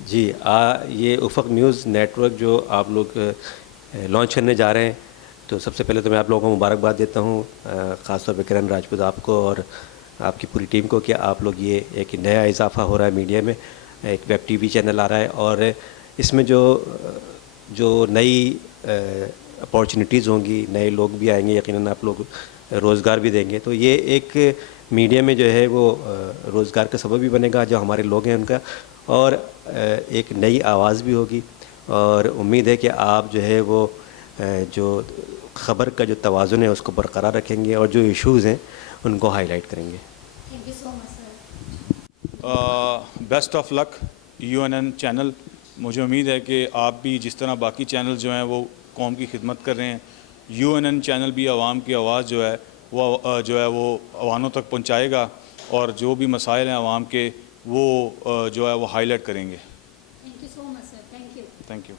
जी ये उफ़क़ news network जो आप लोग लॉन्च करने जा रहे हैं, तो सबसे पहले तो मैं आप लोगों को मुबारकबाद देता हूँ, ख़ास तौर पे किरण राजपूत आपको और आपकी पूरी टीम को कि आप लोग ये एक नया इज़ाफ़ा हो रहा है मीडिया में, एक वेब टीवी चैनल आ रहा है और इसमें जो नई अपॉर्चुनिटीज़ होंगी, नए लोग भी आएँगे, यकीनन आप लोग रोज़गार भी देंगे। तो ये एक मीडिया में जो है वो रोज़गार का सबब भी बनेगा, जो हमारे लोग हैं उनका, और एक नई आवाज़ भी होगी और उम्मीद है कि आप जो है वो जो ख़बर का जो तवाज़ुन है उसको बरकरार रखेंगे और जो इश्यूज़ हैं उनको हाईलाइट करेंगे। Thank you so much sir. Best of luck UNN channel. मुझे उम्मीद है कि आप भी जिस तरह बाकी चैनल जो हैं वो कौम की खिदमत कर रहे हैं, यूएनएन चैनल भी आवाम की आवाज़ जो है वो अवानों तक पहुंचाएगा और जो भी मसाइल हैं आवाम के वो जो है वो हाईलाइट करेंगे। Thank you so much sir. Thank you. Thank you.